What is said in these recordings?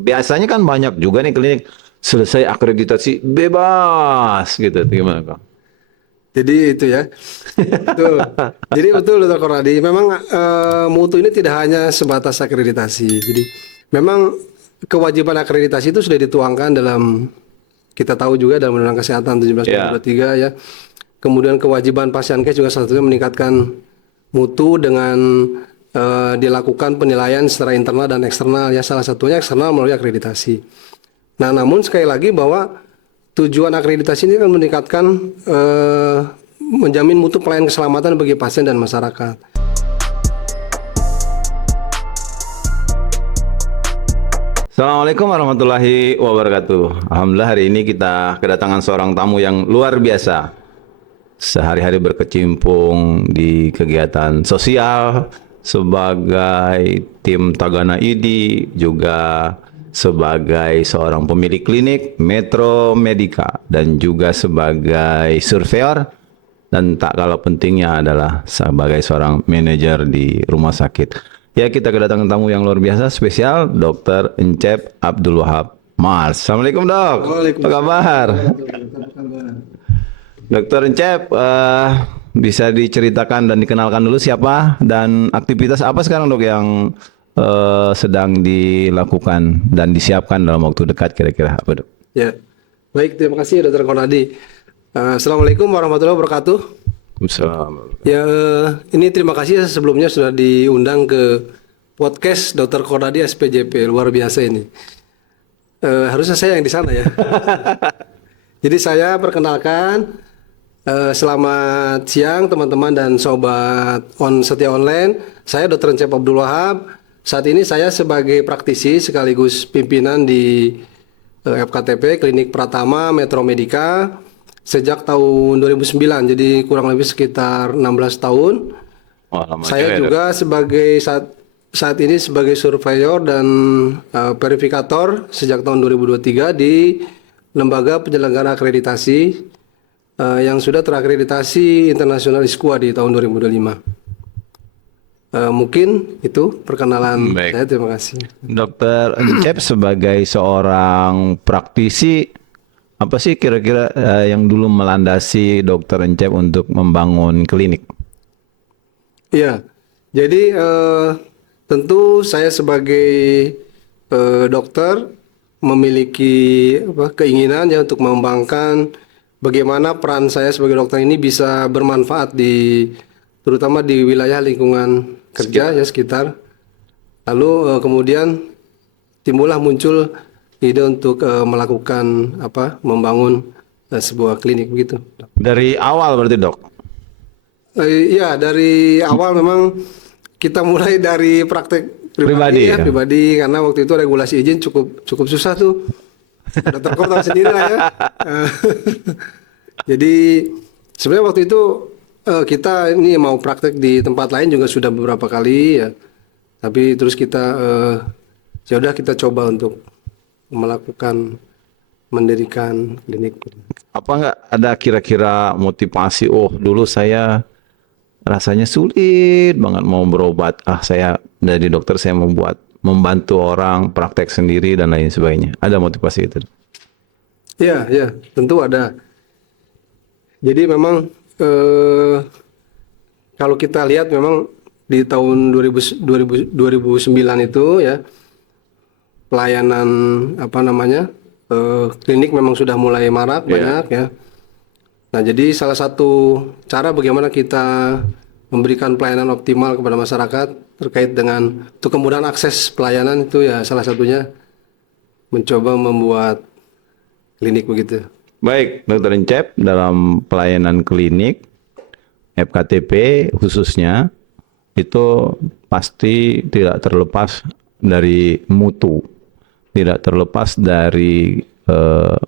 biasanya kan banyak juga nih klinik selesai akreditasi bebas gitu. Gimana Kang? Jadi itu ya, betul. Jadi betul Dr. Koradi. Memang mutu ini tidak hanya sebatas akreditasi. Jadi memang kewajiban akreditasi itu sudah dituangkan dalam kita tahu juga dalam Undang-Undang Kesehatan 17 Ya. 2023 ya. Kemudian kewajiban pasien case juga salah satunya meningkatkan mutu dengan dilakukan penilaian secara internal dan eksternal ya. Salah satunya eksternal melalui akreditasi. Nah, namun sekali lagi bahwa tujuan akreditasi ini kan meningkatkan menjamin mutu pelayanan keselamatan bagi pasien dan masyarakat. Assalamualaikum warahmatullahi wabarakatuh. Alhamdulillah hari ini kita kedatangan seorang tamu yang luar biasa. Sehari-hari berkecimpung di kegiatan sosial sebagai tim Tagana ID, juga sebagai seorang pemilik klinik Metro Medica dan juga sebagai surveyor dan tak kalah pentingnya adalah sebagai seorang manajer di rumah sakit. Ya, kita kedatangan tamu yang luar biasa spesial, Dr. Encep Abdul Wahab Mars. Assalamualaikum dok, apa kabar? Dr. Encep, bisa diceritakan dan dikenalkan dulu siapa dan aktivitas apa sekarang dok yang sedang dilakukan dan disiapkan dalam waktu dekat kira-kira apa dok? Ya, baik, terima kasih Dr. Konadi. Assalamualaikum warahmatullahi wabarakatuh. Assalamualaikum. Ya, ini terima kasih sebelumnya sudah diundang ke podcast Dr. Konadi SPJP, luar biasa ini. Harusnya saya yang di sana ya. Jadi saya perkenalkan, selamat siang teman-teman dan sobat setia online. Saya Dr. Encep Abdul Wahab. Saat ini saya sebagai praktisi sekaligus pimpinan di FKTP Klinik Pratama Metro Medica sejak tahun 2009. Jadi kurang lebih sekitar 16 tahun. Oh, lama Saya juga sebagai saat ini sebagai surveyor dan verifikator sejak tahun 2023 di Lembaga Penyelenggara Akreditasi yang sudah terakreditasi internasional ISKUA di tahun 2025. Mungkin itu perkenalan saya. Terima kasih. Dokter Encep sebagai seorang praktisi, apa sih kira-kira yang dulu melandasi Dokter Encep untuk membangun klinik? Iya, jadi tentu saya sebagai dokter memiliki keinginan ya untuk mengembangkan bagaimana peran saya sebagai dokter ini bisa bermanfaat terutama di wilayah lingkungan kerja ya sekitar. Lalu kemudian muncul ide untuk melakukan membangun sebuah klinik begitu. Dari awal berarti dok? Iya, dari awal memang kita mulai dari praktek pribadi ya, pribadi karena waktu itu regulasi izin cukup susah tuh. Dokter Kor tahu sendiri lah ya. Jadi sebenarnya waktu itu kita ini mau praktek di tempat lain juga sudah beberapa kali ya. Tapi terus kita ya udah kita coba untuk mendirikan klinik. Apa enggak ada kira-kira motivasi? Oh, dulu saya rasanya sulit banget mau berobat. Saya dari dokter saya membantu orang praktek sendiri dan lain sebagainya. Ada motivasi itu? Ya, tentu ada. Jadi memang kalau kita lihat memang di tahun 2009 itu ya pelayanan klinik memang sudah mulai marak banyak ya. Nah, jadi salah satu cara bagaimana kita memberikan pelayanan optimal kepada masyarakat terkait dengan kemudahan akses pelayanan itu ya salah satunya mencoba membuat klinik begitu. Baik, Dokter Encep, dalam pelayanan klinik FKTP khususnya itu pasti tidak terlepas dari mutu, tidak terlepas dari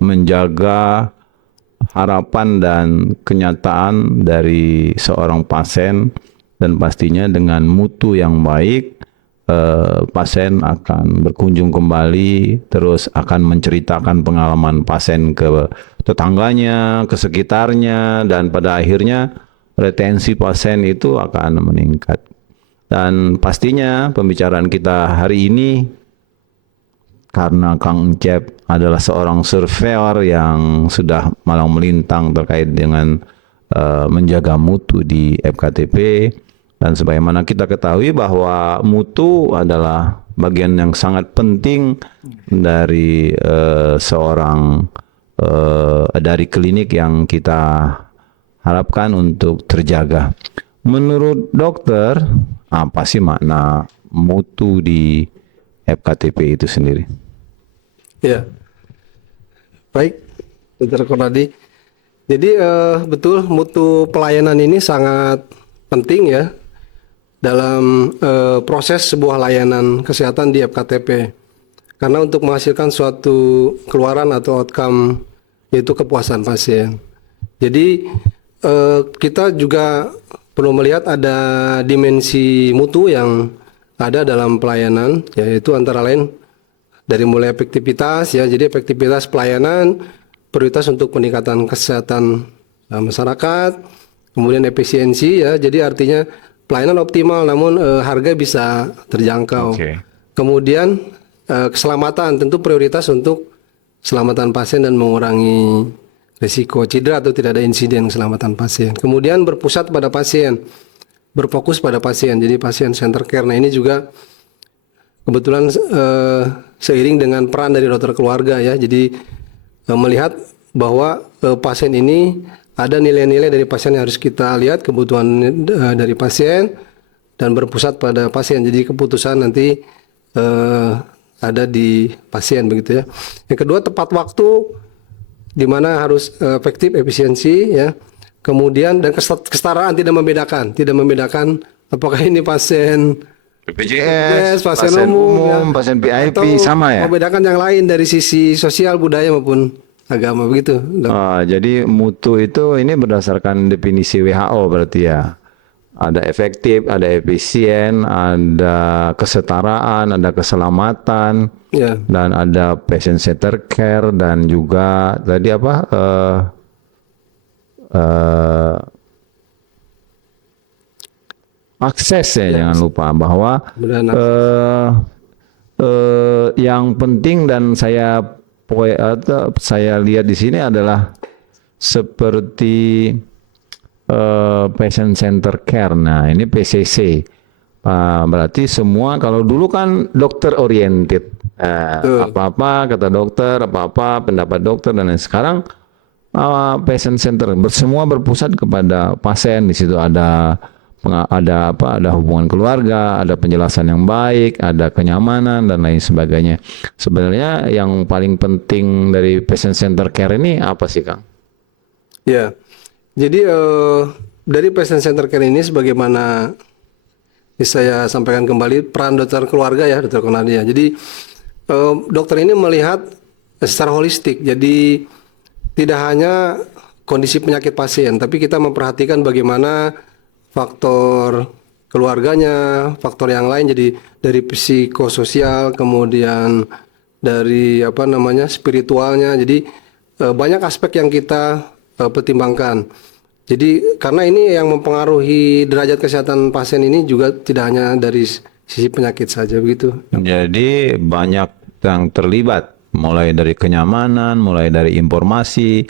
menjaga harapan dan kenyataan dari seorang pasien, dan pastinya dengan mutu yang baik pasien akan berkunjung kembali, terus akan menceritakan pengalaman pasien ke tetangganya, ke sekitarnya, dan pada akhirnya retensi pasien itu akan meningkat. Dan pastinya pembicaraan kita hari ini karena Kang Encep adalah seorang surveyor yang sudah malang melintang terkait dengan menjaga mutu di FKTP, dan sebagaimana kita ketahui bahwa mutu adalah bagian yang sangat penting dari seorang dari klinik yang kita harapkan untuk terjaga. Menurut dokter, apa sih makna mutu di FKTP itu sendiri? Ya, baik, Dr. Konadi. Jadi betul mutu pelayanan ini sangat penting ya dalam proses sebuah layanan kesehatan di FKTP. Karena untuk menghasilkan suatu keluaran atau outcome yaitu kepuasan pasien. Jadi kita juga perlu melihat ada dimensi mutu yang ada dalam pelayanan, yaitu antara lain dari mulai efektivitas ya. Jadi efektivitas pelayanan, prioritas untuk peningkatan kesehatan masyarakat, kemudian efisiensi ya. Jadi artinya pelayanan optimal namun harga bisa terjangkau. Kemudian keselamatan, tentu prioritas untuk keselamatan pasien dan mengurangi risiko cedera atau tidak ada insiden keselamatan pasien. Kemudian berpusat pada pasien, berfokus pada pasien. Jadi pasien center care. Nah ini juga kebetulan seiring dengan peran dari dokter keluarga ya. Jadi melihat bahwa pasien ini ada nilai-nilai dari pasien yang harus kita lihat, kebutuhan dari pasien dan berpusat pada pasien. Jadi keputusan nanti ada di pasien begitu ya. Yang kedua tepat waktu, di mana harus efektif, efisiensi ya. Kemudian dan kesetaraan, tidak membedakan apakah ini pasien BPJS, pasien umum, ya, pasien VIP atau sama ya. membedakan yang lain dari sisi sosial, budaya maupun agama begitu. Jadi mutu itu ini berdasarkan definisi WHO berarti ya. Ada efektif, ada efisien, ada kesetaraan, ada keselamatan, ya. Dan ada patient center care, dan juga tadi apa? Akses ya, jangan lupa bahwa yang penting dan saya lihat di sini adalah seperti patient center care. Nah, ini PCC. Berarti semua, kalau dulu kan dokter oriented. Apa-apa kata dokter, apa-apa pendapat dokter, dan lain. Sekarang patient center, semua berpusat kepada pasien. Di situ ada hubungan keluarga, ada penjelasan yang baik, ada kenyamanan dan lain sebagainya. Sebenarnya yang paling penting dari patient center care ini apa sih, Kang? Ya. Jadi dari patient center care ini, sebagaimana saya sampaikan kembali, peran dokter keluarga ya, Dr. Konadi ya. Jadi dokter ini melihat secara holistik. Jadi tidak hanya kondisi penyakit pasien, tapi kita memperhatikan bagaimana faktor keluarganya, faktor yang lain. Jadi dari psikososial, kemudian dari spiritualnya. Jadi banyak aspek yang kita pertimbangkan. Jadi karena ini yang mempengaruhi derajat kesehatan pasien ini juga tidak hanya dari sisi penyakit saja begitu. Jadi banyak yang terlibat, mulai dari kenyamanan, mulai dari informasi,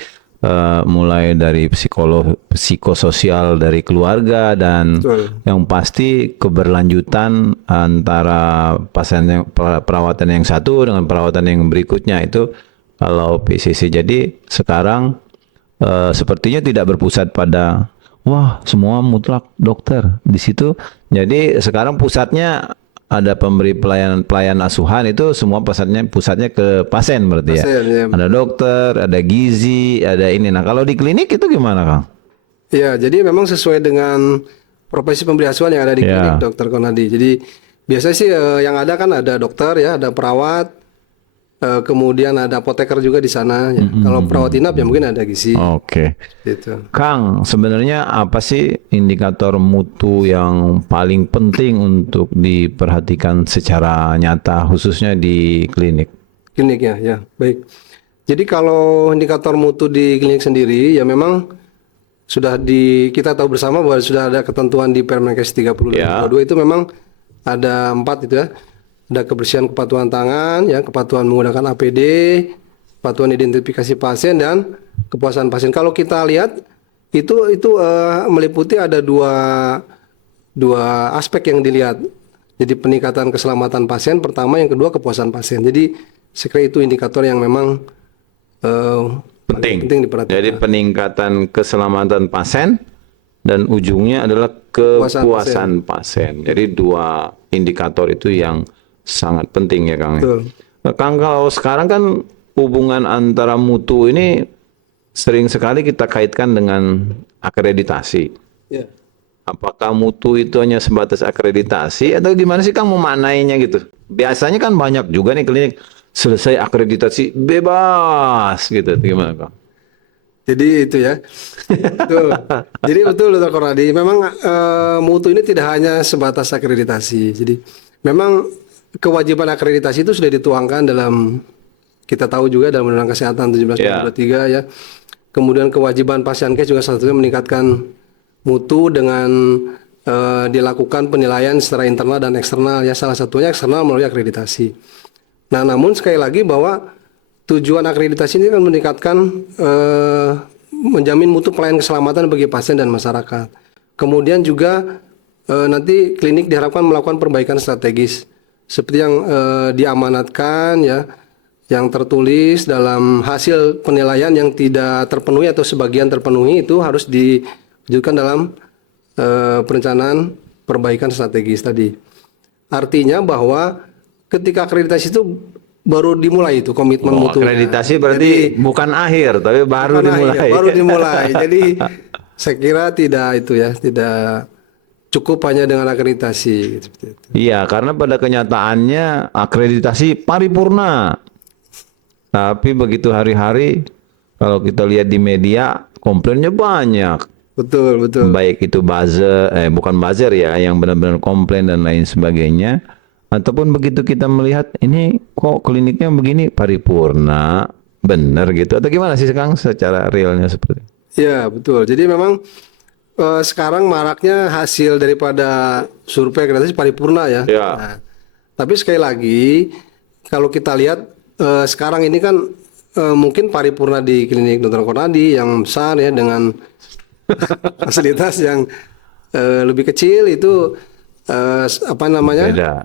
mulai dari psikososial dari keluarga, dan yang pasti keberlanjutan antara pasien perawatan yang satu dengan perawatan yang berikutnya itu kalau PCC. Jadi sekarang sepertinya tidak berpusat pada semua mutlak dokter di situ. Jadi sekarang pusatnya ada pemberi pelayan asuhan, itu semua pusatnya ke pasien berarti ya. Ada dokter, ada gizi, ada ini. Nah, kalau di klinik itu gimana, Kang? Ya, jadi memang sesuai dengan profesi pemberi asuhan yang ada di klinik, Dokter Konadi. Jadi biasanya sih yang ada kan ada dokter ya, ada perawat, kemudian ada apoteker juga di sana. Ya. Kalau perawat inap ya mungkin ada gizi. Oke. Gitu. Kang, sebenarnya apa sih indikator mutu yang paling penting untuk diperhatikan secara nyata, khususnya di klinik? Klinik ya, baik. Jadi kalau indikator mutu di klinik sendiri ya memang sudah kita tahu bersama bahwa sudah ada ketentuan di Permenkes 30/2022 itu memang ada 4 itu ya. ada kebersihan kepatuhan tangan, ya, kepatuhan menggunakan APD, kepatuhan identifikasi pasien dan kepuasan pasien. Kalau kita lihat itu meliputi ada dua aspek yang dilihat. Jadi peningkatan keselamatan pasien pertama, yang kedua kepuasan pasien. Jadi saya kira itu indikator yang memang penting diperhatikan. Jadi peningkatan keselamatan pasien dan ujungnya adalah kepuasan pasien. Jadi dua indikator itu yang sangat penting ya Kang. Betul. Nah, Kang, kalau sekarang kan hubungan antara mutu ini sering sekali kita kaitkan dengan akreditasi. Ya. Apakah mutu itu hanya sebatas akreditasi atau gimana sih Kang memaknainya gitu? Biasanya kan banyak juga nih klinik selesai akreditasi bebas gitu. Gimana Kang? Jadi itu ya. Betul. Jadi betul Dr. Konradi. Memang mutu ini tidak hanya sebatas akreditasi. Jadi memang kewajiban akreditasi itu sudah dituangkan dalam, kita tahu juga dalam Undang-Undang Kesehatan 17/2023 ya. Kemudian kewajiban Pasienkes juga salah satunya meningkatkan mutu dengan dilakukan penilaian secara internal dan eksternal ya, salah satunya eksternal melalui akreditasi. Nah, namun sekali lagi bahwa tujuan akreditasi ini kan meningkatkan menjamin mutu pelayanan keselamatan bagi pasien dan masyarakat. Kemudian juga nanti klinik diharapkan melakukan perbaikan strategis seperti yang diamanatkan ya, yang tertulis dalam hasil penilaian yang tidak terpenuhi atau sebagian terpenuhi itu harus diwujudkan dalam perencanaan perbaikan strategis tadi. Artinya bahwa ketika akreditasi itu baru dimulai itu komitmen mutu. Akreditasi berarti bukan akhir, tapi baru dimulai. Akhir, baru dimulai. Jadi saya kira tidak cukup hanya dengan akreditasi. Seperti itu. Iya, karena pada kenyataannya akreditasi paripurna. Tapi begitu hari-hari, kalau kita lihat di media, komplainnya banyak. Betul. Baik itu bukan buzzer ya, yang benar-benar komplain dan lain sebagainya. Ataupun begitu kita melihat, ini kok kliniknya begini, paripurna, benar gitu. Atau gimana sih Kang secara realnya seperti itu? Ya, betul. Jadi memang sekarang maraknya hasil daripada survei akreditasi paripurna ya. Ya. Nah, tapi sekali lagi, kalau kita lihat sekarang ini kan mungkin paripurna di klinik Dr. Konradi yang besar ya dengan fasilitas yang lebih kecil itu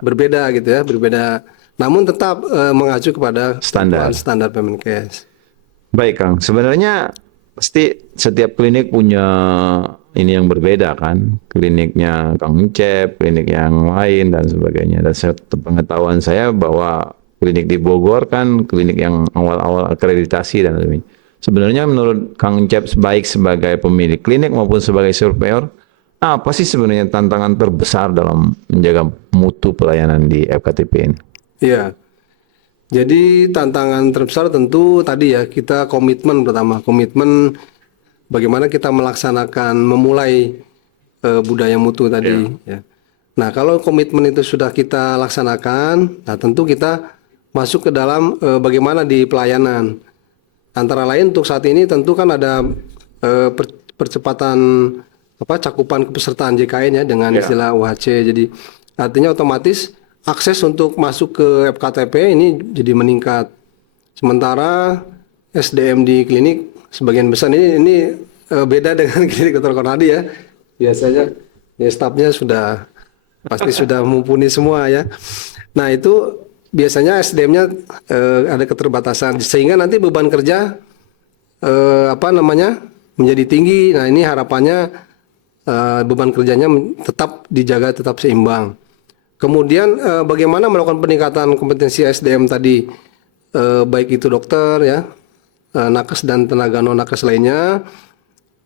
berbeda gitu ya, berbeda. Namun tetap mengacu kepada standar Permenkes. Baik Kang, sebenarnya pasti setiap klinik punya ini yang berbeda kan, kliniknya Kang Encep, klinik yang lain dan sebagainya. Dan pengetahuan saya bahwa klinik di Bogor kan klinik yang awal-awal akreditasi dan sebagainya. Sebenarnya menurut Kang Encep baik sebagai pemilik klinik maupun sebagai surveyor, apa sih sebenarnya tantangan terbesar dalam menjaga mutu pelayanan di FKTP ini? Iya. Jadi tantangan terbesar tentu tadi ya, kita komitmen pertama, komitmen bagaimana kita melaksanakan memulai budaya mutu tadi ya. Nah, kalau komitmen itu sudah kita laksanakan, nah tentu kita masuk ke dalam bagaimana di pelayanan. Antara lain untuk saat ini tentu kan ada percepatan cakupan kepesertaan JKN ya dengan istilah UHC. Jadi artinya otomatis akses untuk masuk ke FKTP ini jadi meningkat. Sementara SDM di klinik sebagian besar ini beda dengan klinik Dr. Konradi ya. Biasanya ya stafnya pasti sudah mumpuni semua ya. Nah, itu biasanya SDM-nya ada keterbatasan sehingga nanti beban kerja menjadi tinggi. Nah, ini harapannya beban kerjanya tetap dijaga, tetap seimbang. Kemudian bagaimana melakukan peningkatan kompetensi SDM tadi, baik itu dokter ya, nakes dan tenaga non nakes lainnya,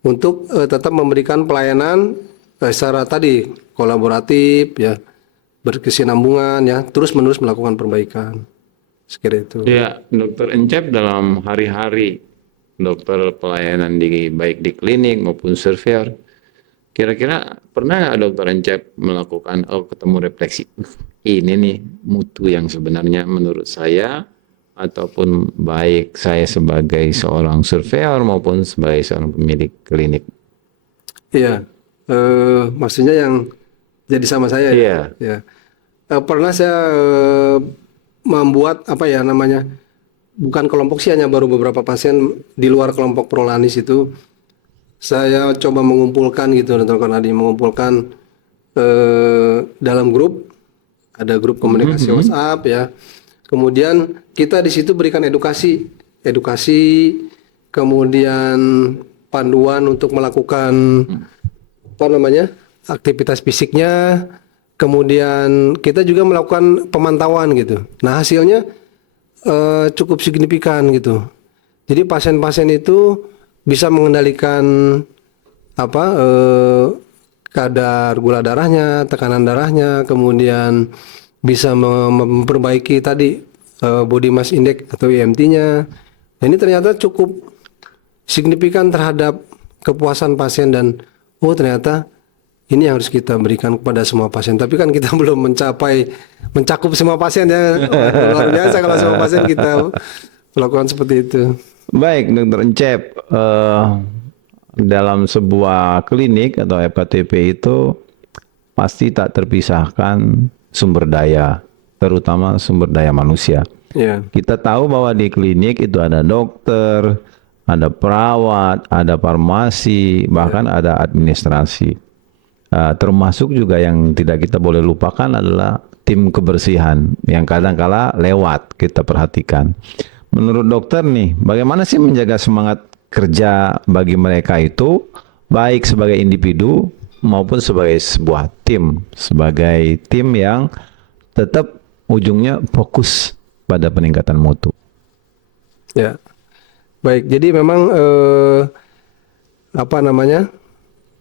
untuk tetap memberikan pelayanan secara tadi kolaboratif ya, berkesinambungan ya, terus-menerus melakukan perbaikan. Sekira itu. Ya, Dokter Encep dalam hari-hari dokter pelayanan baik di klinik maupun surveyor, kira-kira pernah nggak Dokter Encep melakukan ketemu refleksi? Ini nih mutu yang sebenarnya menurut saya, ataupun baik saya sebagai seorang surveyor maupun sebagai seorang pemilik klinik. Iya, maksudnya yang jadi sama saya ya. Ya. pernah saya membuat apa ya namanya, bukan kelompok sih, hanya baru beberapa pasien di luar kelompok Prolanis itu saya coba mengumpulkan gitu, Dr. Konadi, mengumpulkan dalam grup, ada grup komunikasi WhatsApp ya. Kemudian kita di situ berikan edukasi, kemudian panduan untuk melakukan apa namanya, aktivitas fisiknya. Kemudian kita juga melakukan pemantauan gitu. Nah hasilnya cukup signifikan gitu. Jadi pasien-pasien itu bisa mengendalikan apa kadar gula darahnya, tekanan darahnya, kemudian bisa memperbaiki tadi body mass index atau IMT-nya. Nah, ini ternyata cukup signifikan terhadap kepuasan pasien dan ternyata ini yang harus kita berikan kepada semua pasien. Tapi kan kita belum mencakup semua pasien ya. Luar biasa kalau semua pasien kita melakukan seperti itu. Baik, Dokter Encep, dalam sebuah klinik atau FKTP itu pasti tak terpisahkan sumber daya, terutama sumber daya manusia. Ya. Kita tahu bahwa di klinik itu ada dokter, ada perawat, ada farmasi, bahkan ada administrasi. Termasuk juga yang tidak kita boleh lupakan adalah tim kebersihan yang kadang-kala lewat kita perhatikan. Menurut dokter nih, bagaimana sih menjaga semangat kerja bagi mereka itu, baik sebagai individu maupun sebagai sebuah tim, sebagai tim yang tetap ujungnya fokus pada peningkatan mutu. Ya, baik. Jadi memang apa namanya,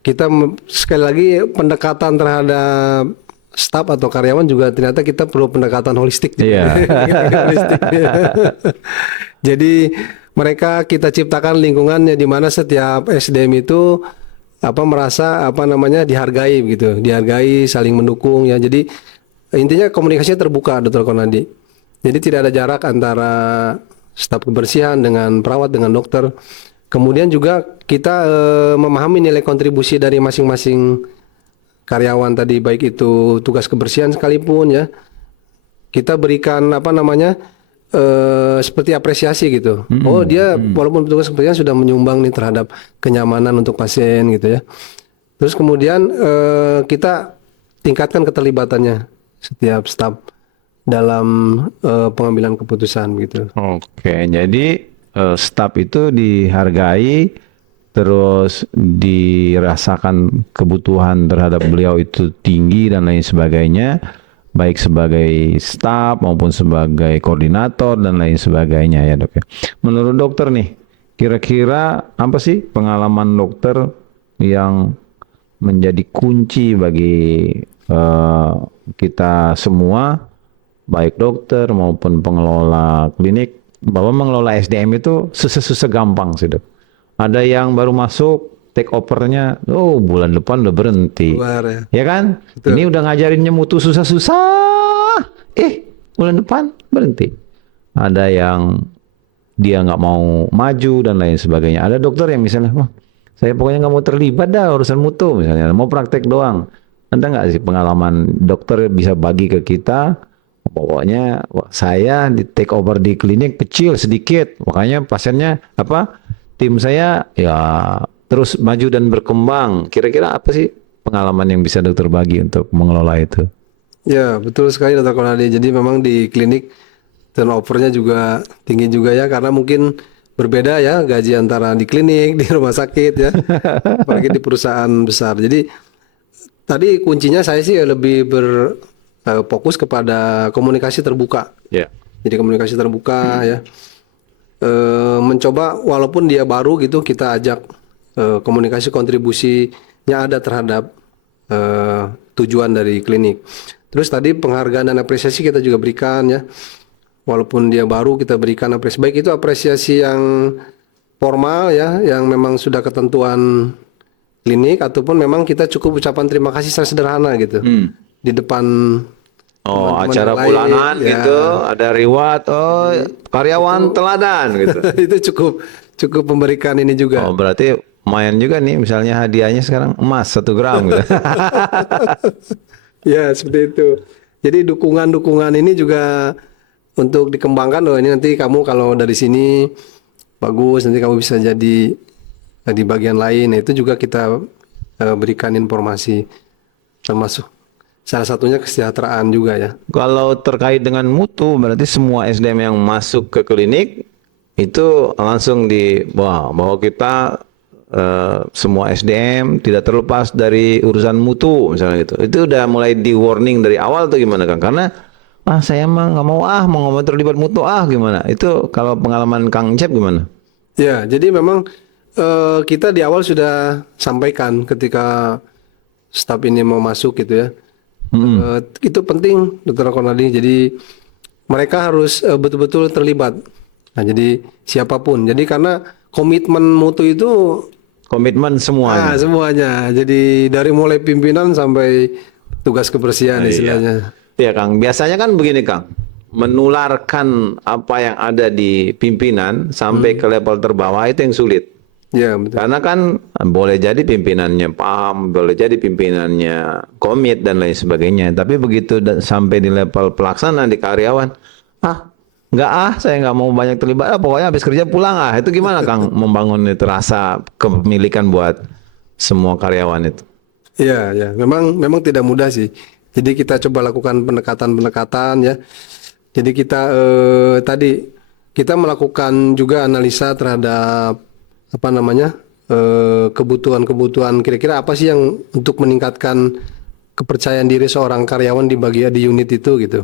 kita sekali lagi pendekatan terhadap staf atau karyawan juga ternyata kita perlu pendekatan holistik. Iya. Holistik. Jadi mereka kita ciptakan lingkungannya di mana setiap SDM itu merasa dihargai gitu, dihargai, saling mendukung ya. Jadi intinya komunikasinya terbuka, Dr. Konadi. Jadi tidak ada jarak antara staf kebersihan dengan perawat dengan dokter. Kemudian juga kita memahami nilai kontribusi dari masing-masing karyawan tadi, baik itu tugas kebersihan sekalipun ya. Kita berikan seperti apresiasi gitu. Dia walaupun tugas kebersihan sudah menyumbang nih terhadap kenyamanan untuk pasien gitu ya. Terus kemudian kita tingkatkan keterlibatannya setiap staf dalam pengambilan keputusan gitu. Oke, jadi staf itu dihargai, terus dirasakan kebutuhan terhadap beliau itu tinggi dan lain sebagainya, baik sebagai staf maupun sebagai koordinator dan lain sebagainya ya dok ya. Menurut dokter nih, kira-kira apa sih pengalaman dokter yang menjadi kunci bagi kita semua, baik dokter maupun pengelola klinik, bahwa mengelola SDM itu susah-susah gampang sih dok. Ada yang baru masuk, take overnya, bulan depan udah berhenti. Luar, ya kan? Betul. Ini udah ngajarinnya mutu susah-susah, bulan depan berhenti. Ada yang dia nggak mau maju dan lain sebagainya. Ada dokter yang misalnya, saya pokoknya nggak mau terlibat dah urusan mutu, misalnya mau praktek doang. Ada nggak sih pengalaman dokter bisa bagi ke kita? Pokoknya saya di take over di klinik kecil sedikit, makanya pasiennya tim saya ya terus maju dan berkembang. Kira-kira apa sih pengalaman yang bisa dokter bagi untuk mengelola itu? Ya betul sekali Dr. Konadi. Jadi memang di klinik turnovernya juga tinggi juga ya, karena mungkin berbeda ya gaji antara di klinik, di rumah sakit ya, apalagi di perusahaan besar. Jadi tadi kuncinya saya sih lebih fokus kepada komunikasi terbuka. Yeah. Jadi komunikasi terbuka ya. Mencoba walaupun dia baru gitu, kita ajak komunikasi kontribusinya ada terhadap tujuan dari klinik. Terus tadi penghargaan dan apresiasi kita juga berikan ya. Walaupun dia baru kita berikan apresiasi. Baik itu apresiasi yang formal ya, yang memang sudah ketentuan klinik, ataupun memang kita cukup ucapan terima kasih secara sederhana gitu. Di depan teman-teman acara yang bulanan lain, gitu, ada reward, karyawan teladan gitu. Itu cukup memberikan ini juga. Berarti lumayan juga nih, misalnya hadiahnya sekarang emas 1 gram gitu. Ya seperti itu. Jadi dukungan-dukungan ini juga untuk dikembangkan. Oh, ini nanti kamu kalau dari sini bagus, nanti kamu bisa jadi di bagian lain. Nah, itu juga kita berikan informasi, termasuk salah satunya kesejahteraan juga ya. Kalau terkait dengan mutu, berarti semua SDM yang masuk ke klinik itu langsung bahwa kita semua SDM tidak terlepas dari urusan mutu misalnya gitu. Itu udah mulai di warning dari awal tuh gimana Kang? Karena saya mah nggak mau mau ngomong terlibat mutu gimana? Itu kalau pengalaman Kang Cep gimana? Ya, jadi memang kita di awal sudah sampaikan ketika staf ini mau masuk gitu ya. Itu penting, Dokter Konadi. Jadi mereka harus betul-betul terlibat. Nah, jadi siapapun. Jadi karena komitmen mutu itu Komitmen semuanya. semuanya. Jadi dari mulai pimpinan sampai tugas kebersihan istilahnya. Iya Kang, biasanya kan begini Kang, menularkan apa yang ada di pimpinan sampai ke level terbawah itu yang sulit. Ya, betul. Karena kan boleh jadi pimpinannya paham, boleh jadi pimpinannya komit dan lain sebagainya. Tapi begitu sampai di level pelaksana di karyawan, saya nggak mau banyak terlibat. Pokoknya habis kerja pulang Itu gimana Kang membangun itu rasa kepemilikan buat semua karyawan itu? Iya, ya. Memang tidak mudah sih. Jadi kita coba lakukan pendekatan-pendekatan ya. Jadi kita tadi kita melakukan juga analisa terhadap kebutuhan-kebutuhan kira-kira apa sih yang untuk meningkatkan kepercayaan diri seorang karyawan di unit itu gitu.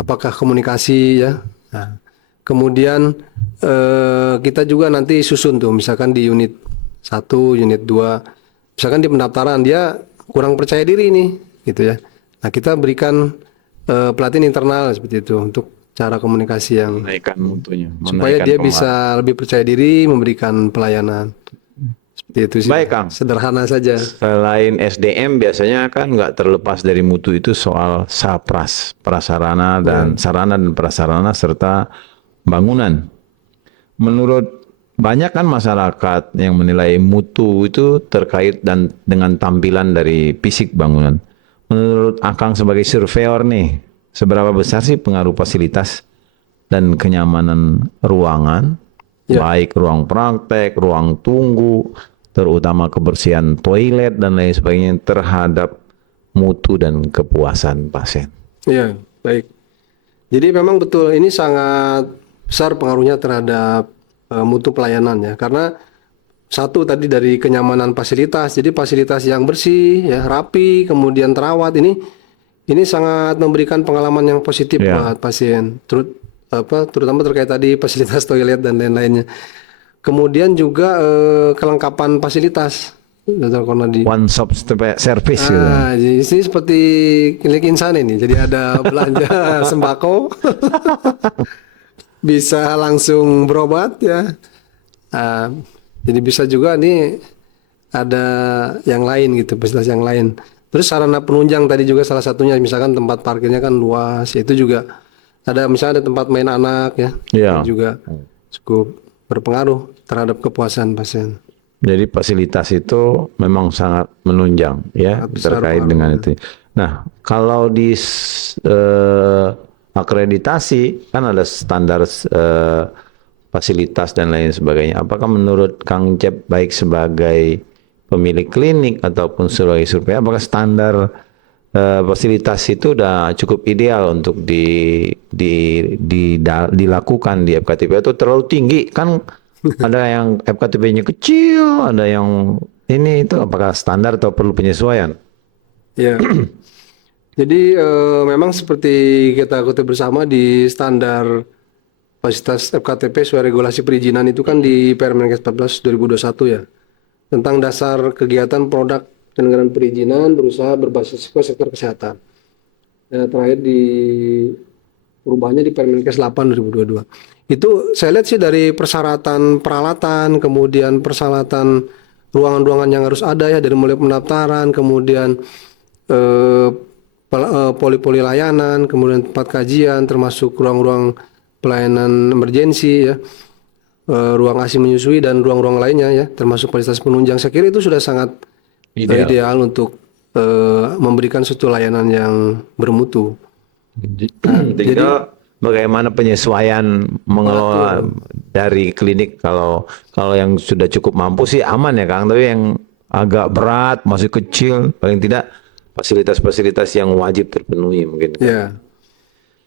Apakah komunikasi ya. Nah, kemudian kita juga nanti susun tuh misalkan di unit 1, unit 2, misalkan di pendaftaran dia kurang percaya diri nih gitu ya. Nah, kita berikan pelatihan internal seperti itu untuk cara komunikasi yang Menaikkan mutunya, supaya dia bisa lebih percaya diri memberikan pelayanan. Seperti itu sih. Baik Kang. Sederhana saja. Selain SDM biasanya kan nggak terlepas dari mutu itu soal SAPRAS, prasarana dan sarana dan prasarana serta bangunan. Menurut banyak kan masyarakat yang menilai mutu itu terkait dengan tampilan dari fisik bangunan. Menurut Akang sebagai surveyor nih, seberapa besar sih pengaruh fasilitas dan kenyamanan ruangan, baik ruang praktek, ruang tunggu, terutama kebersihan toilet dan lain sebagainya terhadap mutu dan kepuasan pasien? Iya, baik. Jadi memang betul ini sangat besar pengaruhnya terhadap mutu pelayanan ya. Karena satu tadi dari kenyamanan fasilitas. Jadi fasilitas yang bersih, ya, rapi, kemudian terawat ini sangat memberikan pengalaman yang positif buat pasien. Terutama terkait tadi fasilitas toilet dan lain-lainnya. Kemudian juga kelengkapan fasilitas, Dr. Konadi. One stop service gitu. Jadi ini seperti klinik insan ini. Jadi ada belanja sembako, bisa langsung berobat ya. Jadi bisa juga nih ada yang lain gitu, fasilitas yang lain. Terus sarana penunjang tadi juga salah satunya, misalkan tempat parkirnya kan luas, itu juga ada, misalnya ada tempat main anak ya, itu juga cukup berpengaruh terhadap kepuasan pasien. Jadi fasilitas itu memang sangat menunjang ya terkait dengan itu. Nah, kalau di akreditasi kan ada standar fasilitas dan lain sebagainya. Apakah menurut Kang Cep baik sebagai pemilik klinik ataupun sebagai survei, apakah standar fasilitas itu udah cukup ideal untuk dilakukan di FKTP atau terlalu tinggi? Kan ada yang FKTP-nya kecil, ada yang itu apakah standar atau perlu penyesuaian? Ya. Jadi memang seperti kita kutip bersama di standar fasilitas FKTP sesuai regulasi perizinan itu kan di Permenkes 14 2021 ya. Tentang dasar kegiatan produk penyelenggaraan perizinan berusaha berbasis risiko sektor kesehatan. Terakhir di perubahannya di Permenkes 8 2022. Itu saya lihat sih dari persyaratan peralatan, kemudian persyaratan ruangan-ruangan yang harus ada ya, dari mulai pendaftaran, kemudian poli-poli layanan, kemudian tempat kajian, termasuk ruang-ruang pelayanan emergensi ya, ruang ASI menyusui dan ruang-ruang lainnya ya, termasuk fasilitas penunjang. Saya kira itu sudah sangat ideal untuk memberikan suatu layanan yang bermutu. Tinggal bagaimana penyesuaian mengelola dari klinik. Kalau yang sudah cukup mampu sih aman ya Kang, tapi yang agak berat, masih kecil, paling tidak fasilitas-fasilitas yang wajib terpenuhi mungkin. Ya,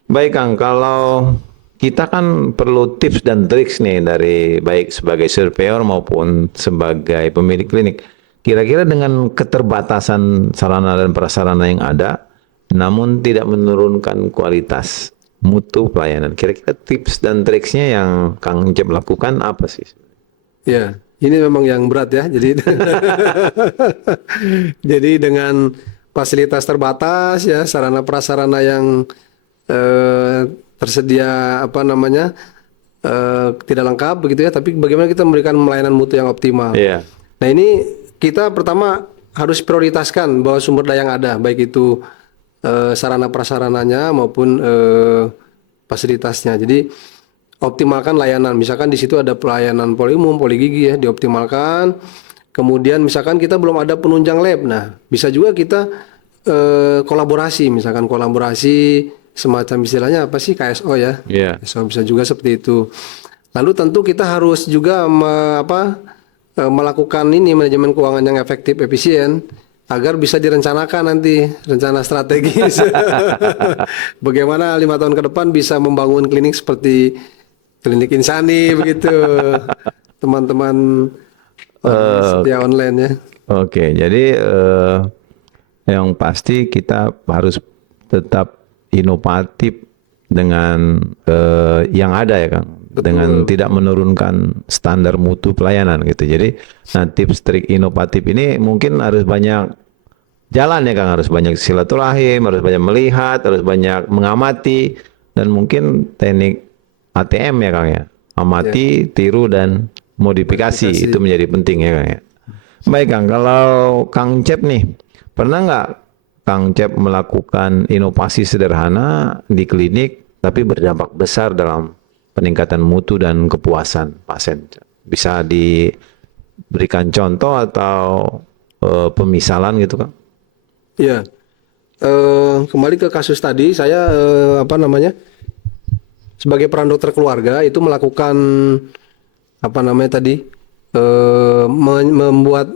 Baik Kang, kalau kita kan perlu tips dan triks nih dari baik sebagai surveyor maupun sebagai pemilik klinik. Kira-kira dengan keterbatasan sarana dan prasarana yang ada, namun tidak menurunkan kualitas mutu pelayanan. Kira-kira tips dan triksnya yang Kang Cep lakukan apa sih? ya. Ini memang yang berat ya. Jadi, jadi dengan fasilitas terbatas ya, sarana prasarana yang tersedia apa namanya tidak lengkap begitu ya. Tapi bagaimana kita memberikan pelayanan mutu yang optimal? Iya. Nah ini kita pertama harus prioritaskan bahwa sumber daya yang ada, baik itu sarana prasarananya maupun fasilitasnya. Jadi optimalkan layanan. Misalkan di situ ada pelayanan polimum, poligigi ya, dioptimalkan. Kemudian misalkan kita belum ada penunjang lab, nah bisa juga kita kolaborasi, misalkan kolaborasi semacam istilahnya apa sih KSO ya, Iya. KSO bisa juga seperti itu. Lalu tentu kita harus juga melakukan ini manajemen keuangan yang efektif, efisien agar bisa direncanakan nanti rencana strategis. Bagaimana 5 tahun ke depan bisa membangun klinik seperti klinik Insani begitu, teman-teman setia online ya. Oke, jadi yang pasti kita harus tetap inovatif dengan yang ada ya Kang, dengan tidak menurunkan standar mutu pelayanan gitu. Jadi, nah tips trik inovatif ini mungkin harus banyak jalan ya Kang, harus banyak silaturahim, harus banyak melihat, harus banyak mengamati, dan mungkin teknik ATM ya Kang ya, amati, tiru dan modifikasi itu menjadi penting ya Kang ya. Baik Kang, kalau Kang Cep nih, pernah nggak Kang Cep melakukan inovasi sederhana di klinik tapi berdampak besar dalam peningkatan mutu dan kepuasan pasien? Bisa diberikan contoh atau pemisalan gitu Kang? Iya. Kembali ke kasus tadi, saya apa namanya? Sebagai peran dokter keluarga itu melakukan apa namanya tadi? Membuat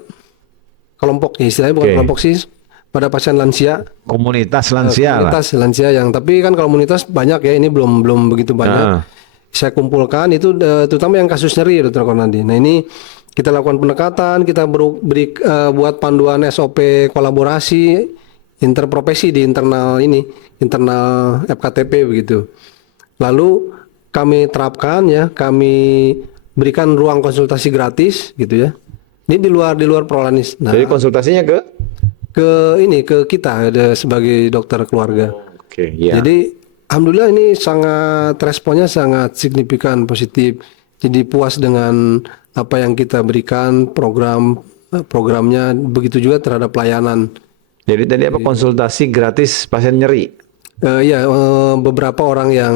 kelompok, istilahnya bukan kelompok sih, pada pasien lansia. Komunitas lansia lah. Komunitas lansia yang, tapi kan komunitas banyak ya, ini belum begitu banyak. Saya kumpulkan itu terutama yang kasus nyeri Dr. Konadi. Nah ini kita lakukan pendekatan, kita buat panduan SOP kolaborasi interprofesi di internal FKTP begitu. Lalu kami terapkan ya, kami berikan ruang konsultasi gratis gitu ya. Ini di luar prolanis. Nah, jadi konsultasinya ke kita sebagai dokter keluarga. Oke, ya. Jadi alhamdulillah ini sangat responnya sangat signifikan positif. Jadi puas dengan apa yang kita berikan programnya, begitu juga terhadap pelayanan. Jadi tadi apa konsultasi gratis pasien nyeri? Ya beberapa orang yang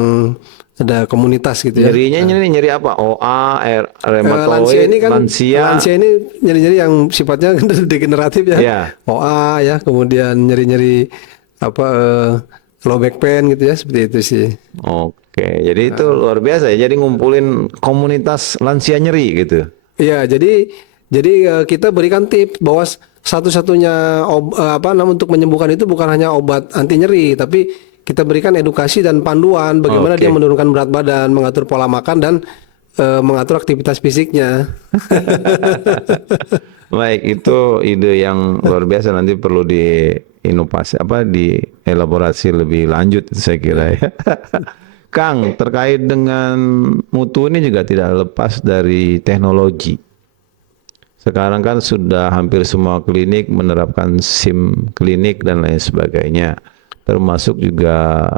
ada komunitas gitu ya. Nyerinya nyeri apa? OA, Lansia rheumatoid, ini kan lansia. lansia ini nyeri-nyeri yang sifatnya degeneratif ya. Ya. OA ya, kemudian nyeri-nyeri apa low back pain gitu ya, seperti itu sih. Oke, jadi itu luar biasa ya. Jadi ngumpulin komunitas lansia nyeri gitu. Iya, jadi kita berikan tips bahwa satu-satunya untuk menyembuhkan itu bukan hanya obat anti nyeri, tapi kita berikan edukasi dan panduan bagaimana dia menurunkan berat badan, mengatur pola makan dan mengatur aktivitas fisiknya. Baik, itu ide yang luar biasa, nanti perlu diinovasi dielaborasi lebih lanjut saya kira ya. Kang, terkait dengan mutu ini juga tidak lepas dari teknologi. Sekarang kan sudah hampir semua klinik menerapkan SIM klinik dan lain sebagainya. Termasuk juga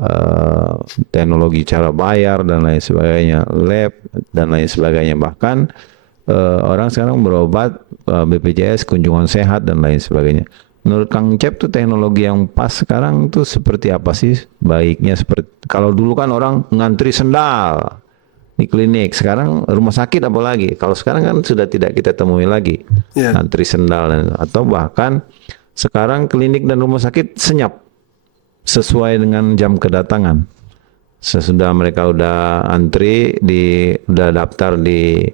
teknologi cara bayar dan lain sebagainya, lab dan lain sebagainya. Bahkan orang sekarang berobat BPJS, kunjungan sehat dan lain sebagainya. Menurut Kang Cep tuh teknologi yang pas sekarang tuh seperti apa sih? Baiknya seperti kalau dulu kan orang ngantri sendal di klinik, sekarang rumah sakit apalagi. Kalau sekarang kan sudah tidak kita temui lagi ngantri sendal atau bahkan sekarang klinik dan rumah sakit senyap. sesuai dengan jam kedatangan. Sesudah mereka udah antri udah daftar di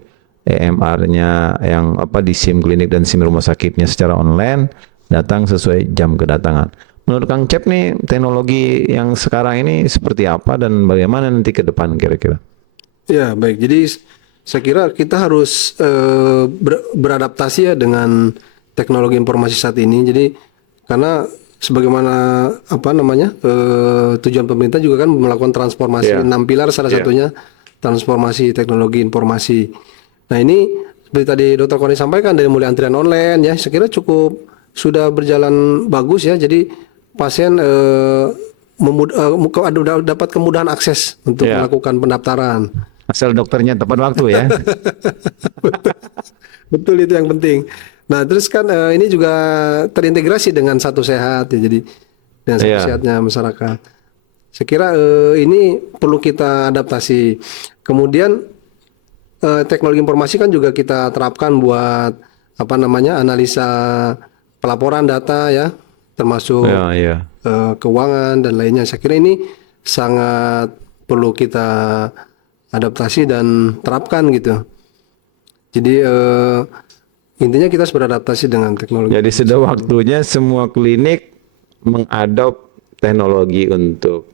EMR-nya yang di SIM klinik dan SIM rumah sakitnya secara online, datang sesuai jam kedatangan. Menurut Kang Cep nih, teknologi yang sekarang ini seperti apa dan bagaimana nanti ke depan kira-kira? Ya, baik. Jadi saya kira kita harus beradaptasi ya dengan teknologi informasi saat ini. Jadi karena sebagaimana tujuan pemerintah juga kan melakukan transformasi 6 pilar, salah satunya transformasi teknologi informasi. Nah, ini seperti tadi Dr. Koni sampaikan, dari mulai antrian online ya, saya kira cukup sudah berjalan bagus ya. Jadi pasien dapat kemudahan akses untuk melakukan pendaftaran. Asal dokternya tepat waktu ya. Betul, itu yang penting. Nah, terus kan ini juga terintegrasi dengan Satu Sehat ya, jadi dengan Satu Sehatnya masyarakat. Saya kira ini perlu kita adaptasi. Kemudian teknologi informasi kan juga kita terapkan buat analisa pelaporan data ya, termasuk keuangan dan lainnya. Saya kira ini sangat perlu kita adaptasi dan terapkan gitu. Jadi intinya kita harus beradaptasi dengan teknologi. Jadi sudah waktunya semua klinik mengadop teknologi untuk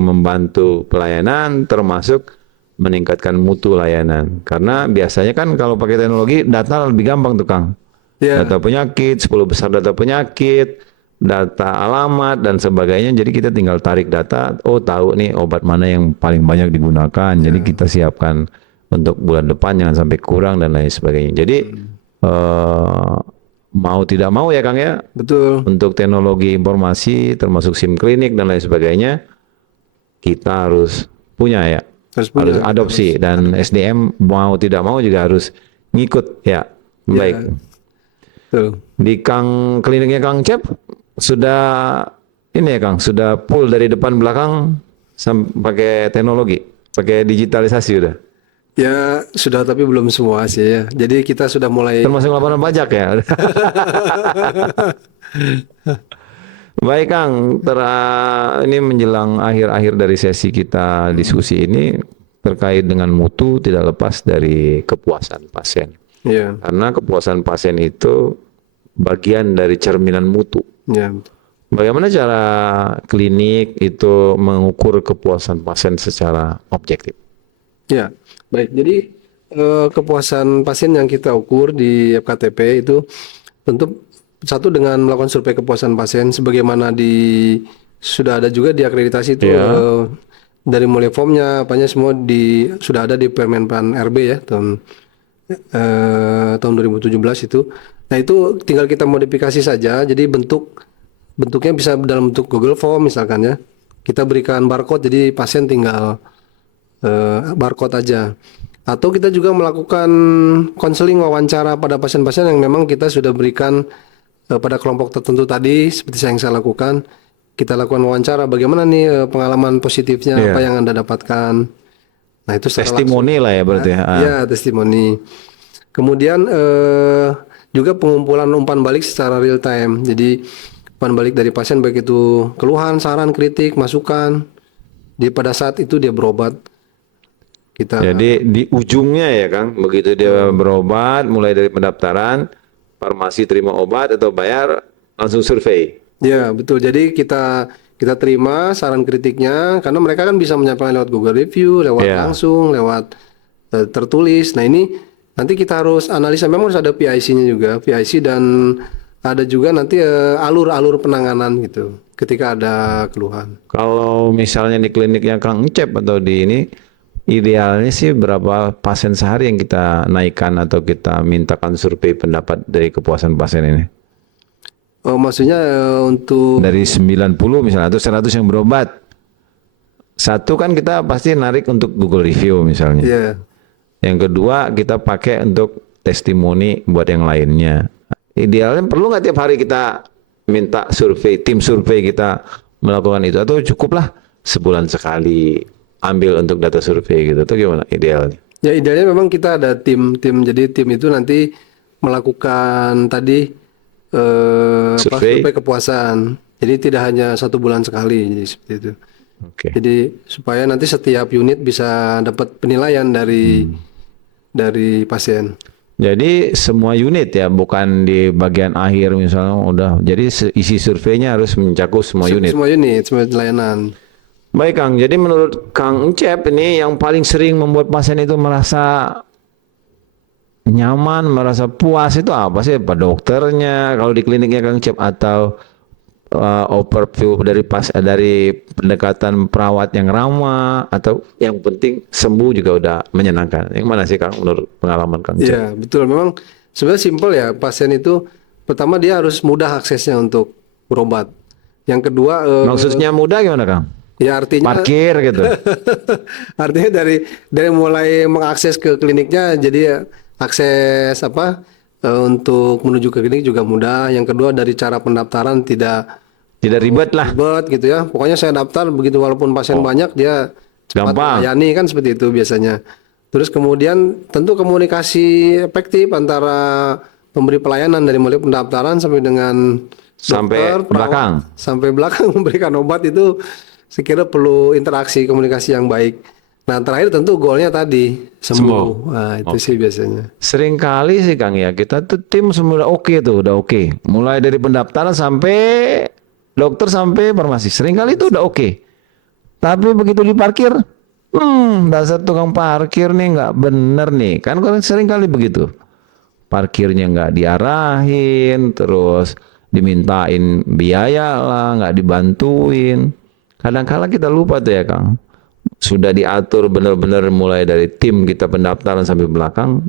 membantu pelayanan, termasuk meningkatkan mutu layanan. Karena biasanya kan kalau pakai teknologi data lebih gampang tuh Kang. Data penyakit, 10 besar data penyakit, data alamat dan sebagainya. Jadi kita tinggal tarik data, tahu nih obat mana yang paling banyak digunakan. Jadi kita siapkan untuk bulan depan jangan sampai kurang dan lain sebagainya. Jadi mau tidak mau ya Kang ya. Betul. Untuk teknologi informasi termasuk SIM klinik dan lain sebagainya kita harus punya ya. Harus adopsi dan SDM mau tidak mau juga harus ngikut ya. Baik. Betul. Di kliniknya Kang Cep sudah ini ya Kang, sudah full dari depan belakang pakai teknologi, pakai digitalisasi udah. Ya sudah, tapi belum semua sih ya. Jadi kita sudah mulai. Termasuk laporan pajak ya. Baik Kang, ini menjelang akhir-akhir dari sesi kita diskusi ini terkait dengan mutu tidak lepas dari kepuasan pasien. Ya. Karena kepuasan pasien itu bagian dari cerminan mutu. Ya. Bagaimana cara klinik itu mengukur kepuasan pasien secara objektif? Ya, baik. Jadi kepuasan pasien yang kita ukur di FKTP itu tentu satu dengan melakukan survei kepuasan pasien, sebagaimana sudah ada juga di akreditasi itu dari mulai formnya, semua sudah ada di Permenpan RB ya tahun 2017 itu. Nah itu tinggal kita modifikasi saja. Jadi bentuknya bisa dalam bentuk Google Form misalkan ya. Kita berikan barcode, jadi pasien tinggal barcode aja. Atau kita juga melakukan konseling wawancara pada pasien-pasien yang memang kita sudah berikan pada kelompok tertentu tadi, seperti yang saya lakukan. Kita lakukan wawancara, bagaimana nih pengalaman positifnya, apa yang Anda dapatkan. Nah itu testimoni lah ya berarti. Ya, testimoni. Kemudian juga pengumpulan umpan balik secara real time. Jadi umpan balik dari pasien, baik itu keluhan, saran, kritik, masukan. Pada saat itu dia berobat. Jadi di ujungnya ya Kang, begitu dia berobat, mulai dari pendaftaran, farmasi terima obat atau bayar, langsung survei. Ya betul. Jadi kita terima saran kritiknya, karena mereka kan bisa menyampaikan lewat Google Review, lewat langsung, lewat tertulis. Nah ini nanti kita harus analisa, memang harus ada PIC-nya juga, PIC, dan ada juga nanti alur-alur penanganan gitu ketika ada keluhan. Kalau misalnya di kliniknya Kang Cep atau di ini, idealnya sih berapa pasien sehari yang kita naikkan atau kita mintakan survei pendapat dari kepuasan pasien ini? Maksudnya untuk dari 90 misalnya atau 100 yang berobat, satu kan kita pasti narik untuk Google Review misalnya. Yeah. Yang kedua kita pakai untuk testimoni buat yang lainnya. Idealnya perlu nggak tiap hari kita minta survei, tim survei kita melakukan itu, atau cukuplah sebulan sekali ambil untuk data survei gitu, atau gimana idealnya? Ya idealnya memang kita ada tim, jadi tim itu nanti melakukan tadi survei kepuasan. Jadi tidak hanya 1 bulan sekali, jadi seperti itu. Oke. Jadi supaya nanti setiap unit bisa dapat penilaian dari pasien. Jadi semua unit ya, bukan di bagian akhir misalnya udah. Jadi isi surveinya harus mencakup semua unit. Semua unit, semua layanan. Baik Kang, jadi menurut Kang Encep ini yang paling sering membuat pasien itu merasa nyaman, merasa puas itu apa sih? Pak dokternya, kalau di kliniknya Kang Encep, atau overview dari pendekatan perawat yang ramah, atau yang penting sembuh juga udah menyenangkan. Yang mana sih Kang menurut pengalaman Kang Encep? Iya, betul. Memang sebenarnya simpel ya. Pasien itu pertama dia harus mudah aksesnya untuk berobat. Yang kedua, Maksudnya mudah gimana Kang? ya artinya Parkir gitu. artinya dari mulai mengakses ke kliniknya, jadi akses untuk menuju ke klinik juga mudah. Yang kedua dari cara pendaftaran tidak Tidak ribet lah. ribet gitu ya. Pokoknya saya daftar begitu walaupun pasien banyak dia cepat Gampang. melayani kan seperti itu biasanya. Terus kemudian tentu komunikasi efektif antara pemberi pelayanan dari mulai pendaftaran sampai dengan Sampai dokter, perawat, belakang. sampai belakang memberikan obat itu saya kira perlu interaksi komunikasi yang baik. Nah terakhir tentu goalnya tadi sembuh. Nah itu sih biasanya. Sering kali sih Kang ya, kita tuh tim semua udah oke tuh, udah oke. Mulai dari pendaftaran sampai dokter sampai farmasi. Sering kali itu udah oke. Tapi begitu diparkir, dasar tukang parkir nih nggak bener nih. Kan sering kali begitu. Parkirnya nggak diarahin, terus dimintain biaya lah, nggak dibantuin. Kadang-kala kita lupa tuh ya Kang. Sudah diatur benar-benar mulai dari tim kita pendaftaran sampai belakang.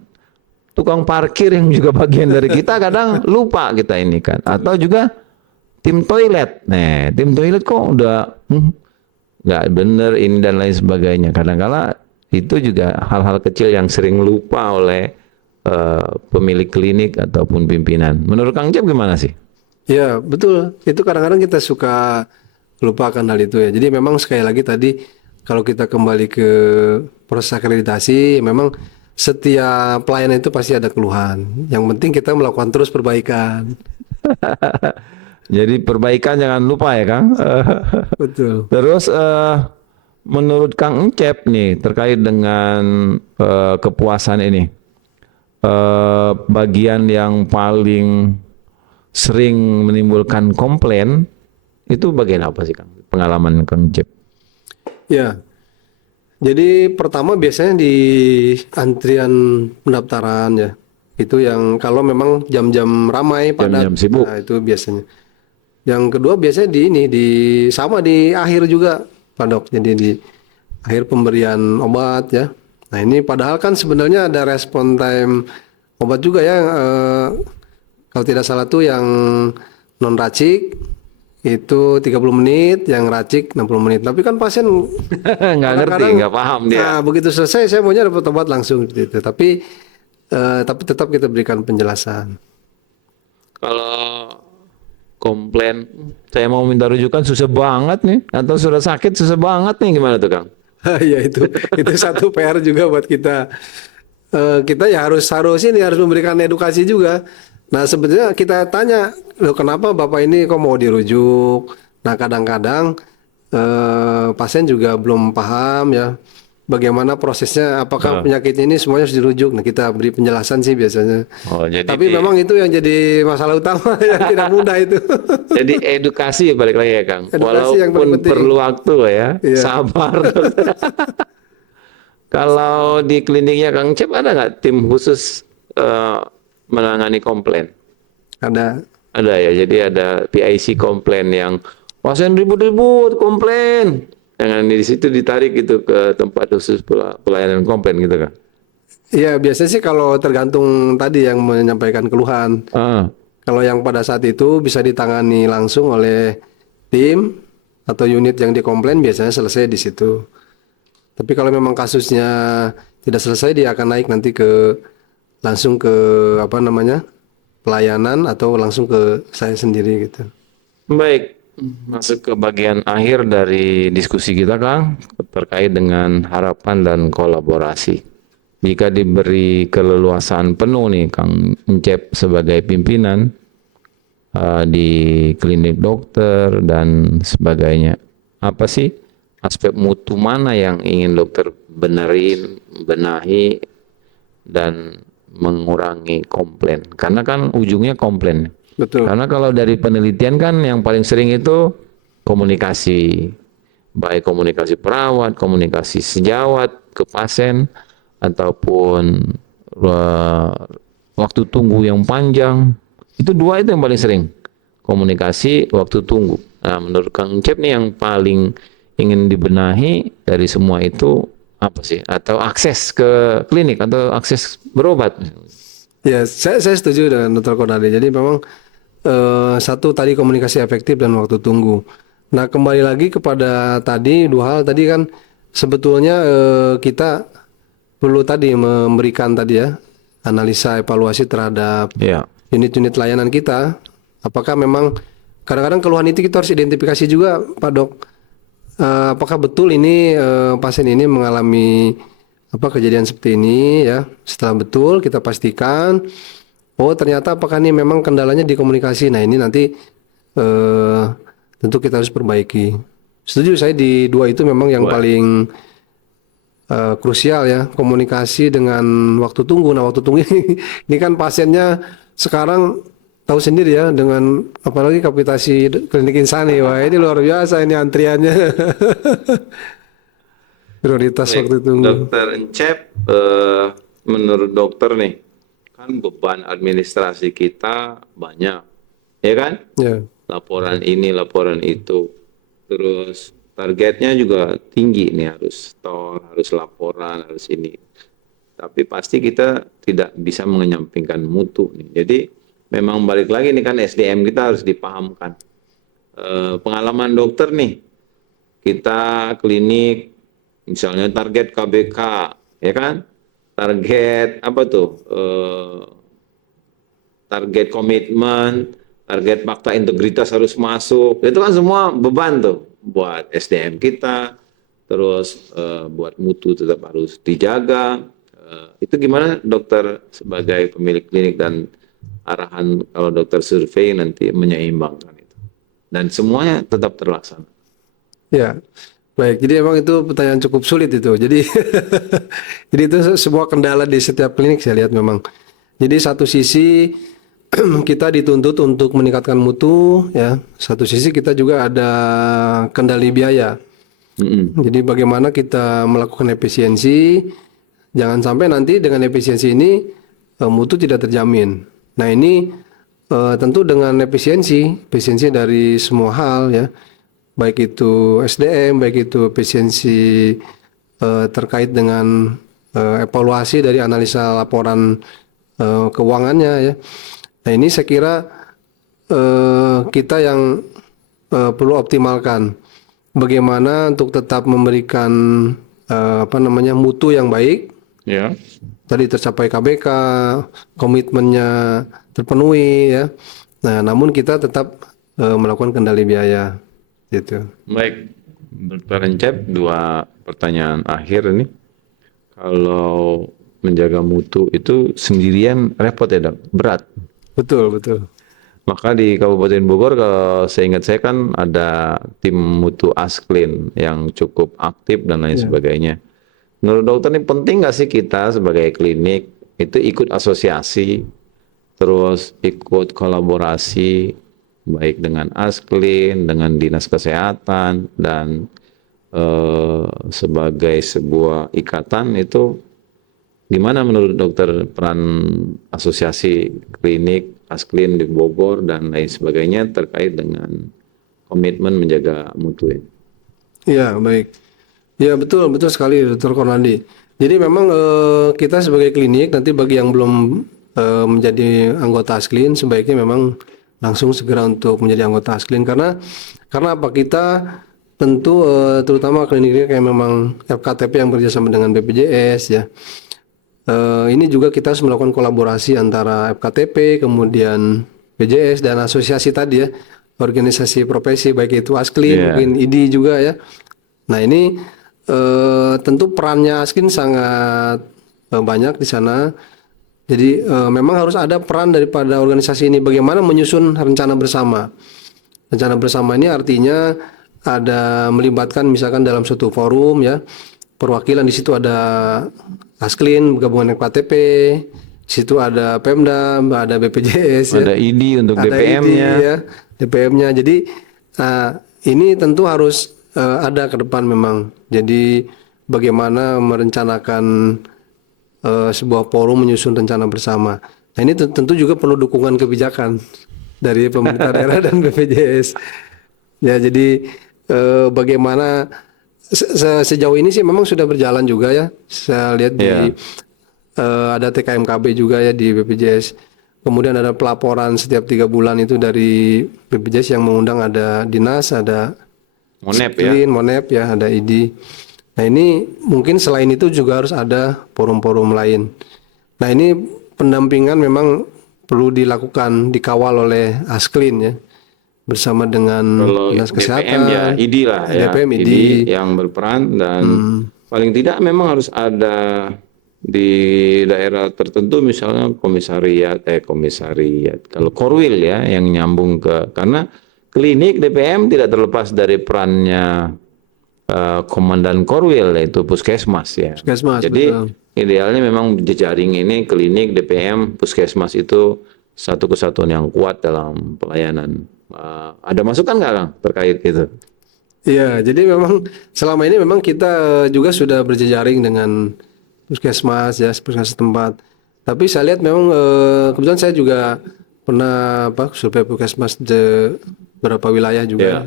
Tukang parkir yang juga bagian dari kita kadang lupa kita ini kan. Atau juga tim toilet. Nah, tim toilet kok udah nggak bener ini dan lain sebagainya. Kadang-kala itu juga hal-hal kecil yang sering lupa oleh pemilik klinik ataupun pimpinan. Menurut Kang Cep gimana sih? Ya betul. Itu kadang-kadang kita suka lupakan hal itu ya. Jadi memang sekali lagi tadi kalau kita kembali ke proses akreditasi, memang setiap pelayanan itu pasti ada keluhan. Yang penting kita melakukan terus perbaikan. Jadi perbaikan jangan lupa ya Kang. Betul. Terus menurut Kang Encep nih terkait dengan kepuasan ini, bagian yang paling sering menimbulkan komplain itu bagian apa sih Kang? Pengalaman Kang Encep? Ya. Jadi pertama biasanya di antrian pendaftaran ya. Itu yang kalau memang jam-jam ramai padat. Jam-jam sibuk. Nah, itu biasanya. Yang kedua biasanya di akhir juga, Pak Dok. Jadi di akhir pemberian obat ya. Nah, ini padahal kan sebenarnya ada respon time obat juga ya. Kalau tidak salah tuh yang non racik itu 30 menit, yang racik 60 menit. Tapi kan pasien Nggak ngerti, kadang-kadang, nggak paham dia. nah, begitu selesai saya maunya dapat obat langsung gitu. Tapi tetap kita berikan penjelasan. Kalau komplain, saya mau minta rujukan susah banget nih, atau sudah sakit susah banget nih, gimana tuh Kang? Ya itu satu PR juga buat kita. Kita ya harus memberikan edukasi juga. Nah sebetulnya kita tanya, loh kenapa Bapak ini kok mau dirujuk? Nah kadang-kadang pasien juga belum paham ya bagaimana prosesnya, apakah penyakit ini semuanya harus dirujuk. Nah kita beri penjelasan sih biasanya. Oh, jadi Tapi memang itu yang jadi masalah utama yang tidak mudah itu. jadi edukasi balik lagi ya Kang. Edukasi yang paling Walaupun penting. perlu waktu ya, Iya. sabar. Kalau di kliniknya Kang Cep ada nggak tim khusus menangani komplain? Ada. Ada ya, jadi ada PIC komplain yang pasien ribut-ribut komplain. Jangan di situ ditarik gitu ke tempat khusus pelayanan komplain gitu kan. Iya biasanya sih kalau tergantung tadi yang menyampaikan keluhan. Ah, Kalau yang pada saat itu bisa ditangani langsung oleh tim atau unit yang dikomplain biasanya selesai di situ. Tapi kalau memang kasusnya tidak selesai dia akan naik nanti langsung ke pelayanan atau langsung ke saya sendiri gitu. baik, masuk ke bagian akhir dari diskusi kita Kang terkait dengan harapan dan kolaborasi. Jika diberi keleluasaan penuh nih Kang Encep sebagai pimpinan, di klinik dokter dan sebagainya. Apa sih aspek mutu mana yang ingin dokter benahi dan mengurangi komplain? Karena kan ujungnya komplain. Betul. Karena kalau dari penelitian kan yang paling sering itu komunikasi, baik komunikasi perawat, komunikasi sejawat ke pasien, ataupun waktu tunggu yang panjang. Itu dua itu yang paling sering. Komunikasi, waktu tunggu. Nah, menurut Kang Cep nih yang paling ingin dibenahi dari semua itu apa sih? Atau akses ke klinik atau akses berobat? Ya, saya setuju dengan Dr. Konadi. Jadi memang satu tadi komunikasi efektif dan waktu tunggu. Nah, kembali lagi kepada tadi dua hal tadi kan sebetulnya kita perlu tadi memberikan tadi ya analisa evaluasi terhadap Ya. unit-unit layanan kita. Apakah memang kadang-kadang keluhan itu kita harus identifikasi juga, Pak Dok. Apakah betul ini pasien ini mengalami kejadian seperti ini ya? Setelah betul kita pastikan, oh ternyata apakah ini memang kendalanya di komunikasi. Nah ini nanti tentu kita harus perbaiki. Setuju saya di dua itu memang yang paling krusial ya, komunikasi dengan waktu tunggu. Nah waktu tunggu ini kan pasiennya sekarang tahu sendiri ya, dengan apalagi kapitasi klinik Insani, wah ini luar biasa ini antriannya. Prioritas waktu tunggu. Dokter Encep, menurut dokter nih, kan beban administrasi kita banyak, ya kan? Ya, Laporan ini, laporan itu, terus targetnya juga tinggi nih, harus store, harus laporan, harus ini. Tapi pasti kita tidak bisa mengenyampingkan mutu nih. Jadi memang balik lagi nih kan SDM kita harus dipahamkan. Pengalaman dokter nih, kita klinik misalnya target KBK, ya kan? Target apa tuh? Target komitmen, target fakta integritas harus masuk. Itu kan semua beban tuh buat SDM kita, terus buat mutu tetap harus dijaga. Itu gimana dokter sebagai pemilik klinik dan arahan kalau dokter survei nanti menyeimbangkan itu. Dan semuanya tetap terlaksana. ya. Baik, jadi emang itu pertanyaan cukup sulit itu. Jadi, jadi itu sebuah kendala di setiap klinik saya lihat memang. Jadi satu sisi kita dituntut untuk meningkatkan mutu, ya. Satu sisi kita juga ada kendali biaya. Jadi bagaimana kita melakukan efisiensi, jangan sampai nanti dengan efisiensi ini mutu tidak terjamin. Nah ini tentu dengan efisiensi dari semua hal ya. Baik itu SDM, baik itu efisiensi terkait dengan evaluasi dari analisa laporan keuangannya ya. Nah ini saya kira kita yang perlu optimalkan bagaimana untuk tetap memberikan mutu yang baik. Ya. Tadi tercapai KBK, komitmennya terpenuhi ya. Nah namun kita tetap melakukan kendali biaya. Gitu. Baik, Dr. Encep, dua pertanyaan akhir ini. Kalau menjaga mutu itu sendirian repot ya, Dok? Berat. Betul, betul. Maka di Kabupaten Bogor, kalau seingat saya kan ada tim mutu Asklin yang cukup aktif dan lain sebagainya. Menurut dokter ini penting nggak sih kita sebagai klinik itu ikut asosiasi, terus ikut kolaborasi, baik dengan Asklin, dengan Dinas Kesehatan, dan sebagai sebuah ikatan itu gimana menurut dokter peran asosiasi klinik Asklin di Bogor dan lain sebagainya terkait dengan komitmen menjaga mutu ini? Iya, baik. Ya betul sekali Dr. Kornandi. Jadi memang kita sebagai klinik nanti bagi yang belum menjadi anggota Asklin sebaiknya memang langsung segera untuk menjadi anggota Asklin karena apa kita tentu terutama klinik yang memang FKTP yang bekerjasama dengan BPJS ya ini juga kita harus melakukan kolaborasi antara FKTP kemudian BPJS dan asosiasi tadi ya organisasi profesi baik itu Asklin mungkin ID juga ya. Nah ini tentu perannya Asklin sangat banyak di sana. Jadi memang harus ada peran daripada organisasi ini bagaimana menyusun rencana bersama. Rencana bersama ini artinya ada melibatkan misalkan dalam suatu forum ya, perwakilan di situ ada Asklin gabungan FKTP, di situ ada Pemda, ada BPJS, Ada ID untuk ada DPM-nya. ID, ya, DPM-nya. Jadi ini tentu harus ada ke depan memang. Jadi bagaimana merencanakan sebuah forum menyusun rencana bersama. Nah ini tentu juga perlu dukungan kebijakan dari pemerintah daerah dan BPJS. Ya jadi bagaimana sejauh ini sih memang sudah berjalan juga ya. Saya lihat di ada TKMKB juga ya di BPJS. Kemudian ada pelaporan setiap 3 bulan itu dari BPJS yang mengundang ada dinas, ada Monep ya. Sklin, Monep ya, ada ID. Nah ini mungkin selain itu juga harus ada forum-forum lain. Nah ini pendampingan memang perlu dilakukan, dikawal oleh Asklin ya, bersama dengan Kalau dinas DPM kesehatan, ya ID lah ya. DPM, ID. yang berperan dan paling tidak memang harus ada di daerah tertentu misalnya komisariat kalau Korwil ya yang nyambung karena klinik DPM tidak terlepas dari perannya komandan Korwil yaitu puskesmas ya. Puskesmas, Jadi betul. idealnya memang jejaring ini klinik DPM puskesmas itu satu kesatuan yang kuat dalam pelayanan. Ada masukan nggak Kang terkait itu? Iya, jadi memang selama ini memang kita juga sudah berjejaring dengan puskesmas ya, puskesmas tempat. Tapi saya lihat memang kebetulan saya juga pernah survei puskesmas di beberapa wilayah juga.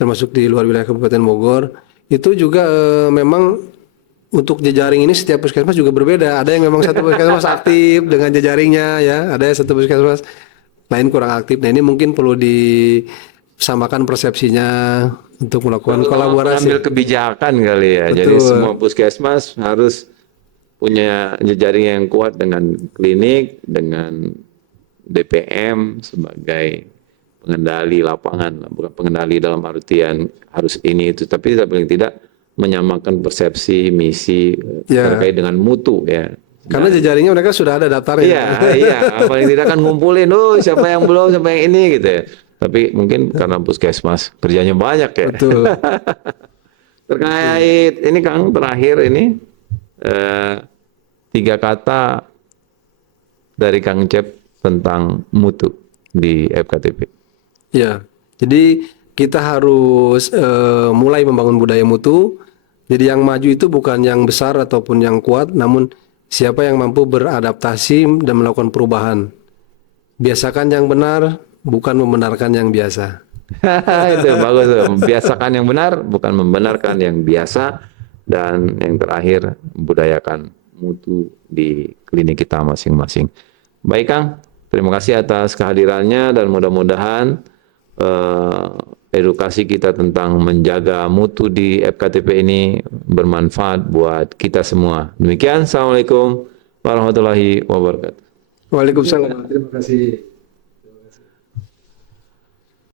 Termasuk di luar wilayah Kabupaten Bogor, itu juga memang untuk jejaring ini setiap puskesmas juga berbeda. Ada yang memang satu puskesmas aktif dengan jejaringnya ya, ada yang satu puskesmas lain kurang aktif. Nah ini mungkin perlu disamakan persepsinya untuk melakukan kolaborasi. Ambil kebijakan kali ya. Jadi Betul. semua puskesmas harus punya jejaring yang kuat dengan klinik, dengan DPM sebagai pengendali lapangan, bukan pengendali dalam artian harus ini itu, tapi paling tidak menyamakan persepsi, misi terkait dengan mutu ya. Karena jejaringnya mereka sudah ada daftarnya. Iya, paling tidak kan ngumpulin, siapa yang belum, siapa yang ini gitu ya. Tapi mungkin karena puskesmas kerjanya banyak ya. Betul. Terkait ini Kang terakhir ini 3 kata dari Kang Cep tentang mutu di FKTP. Ya, jadi kita harus mulai membangun budaya mutu. Jadi yang maju itu bukan yang besar ataupun yang kuat, namun siapa yang mampu beradaptasi dan melakukan perubahan. Biasakan yang benar, bukan membenarkan yang biasa. Itu bagus tuh. Biasakan yang benar, bukan membenarkan yang biasa. Dan yang terakhir, budayakan mutu di klinik kita masing-masing. Baik Kang, terima kasih atas kehadirannya dan mudah-mudahan edukasi kita tentang menjaga mutu di FKTP ini bermanfaat buat kita semua. Demikian, Assalamualaikum warahmatullahi wabarakatuh. Waalaikumsalam. Terima kasih.